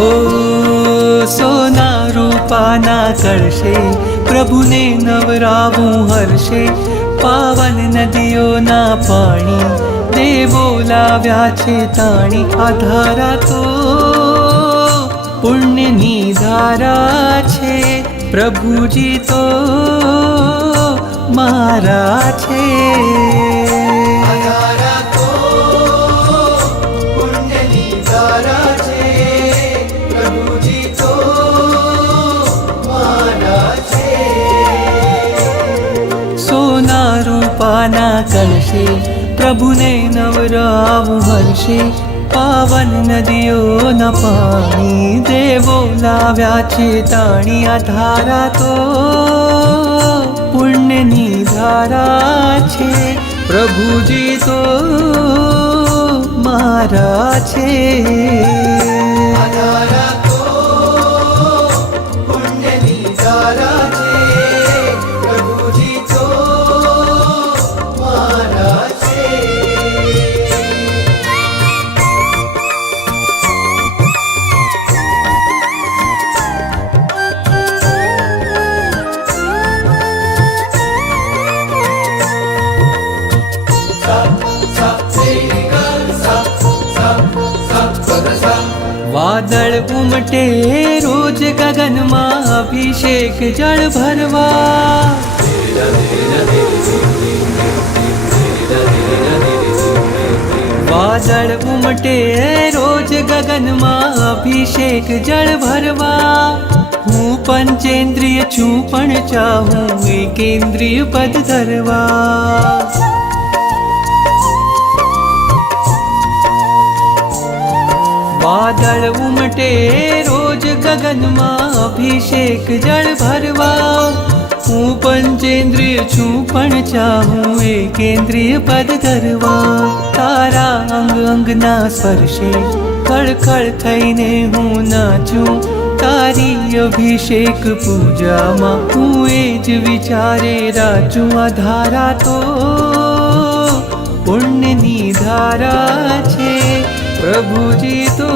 હો સોના રૂપાના કળશે પ્રભુને નવરાવું હર્ષે, પાવન નદીઓના પાણી દેવો લાવ્યા છે તાણી. આ ધારા તો પુણ્યની ધારા છે, પ્રભુજી તો મારા છે. રૂપાના કળશે પ્રભુને નવરાવું હર્ષે, પાવન નદીઓના પાણી દેવો લાવ્યા છે તાણી. આ ધારા તો પુણ્યની ધારા છે, પ્રભુજી તો મારા છે. વાદળ ઉમટે રોજ ગગનમાં અભિષેક જળ ભરવા, વાદળ ઉમટે રોજ ગગનમાં અભિષેક જળ ભરવા. હું પંચેન્દ્રિય છું પણ ચાહું એકેન્દ્રિય પદ ધરવા. વાદળ ઉમટે રોજ ગગનમાં અભિષેક જળ ભરવા. હું પંચેન્દ્રિય છું પણ ચાહું એકેન્દ્રિય પદ ધરવા. તારા અંગ અંગના સ્પર્શે ખળખળ થઈને હું નાચું, તારી અભિષેક પૂજામાં હું એ જ વિચારે રાચું. આ ધારા તો પુણ્યની ધારા છે, પ્રભુજી તો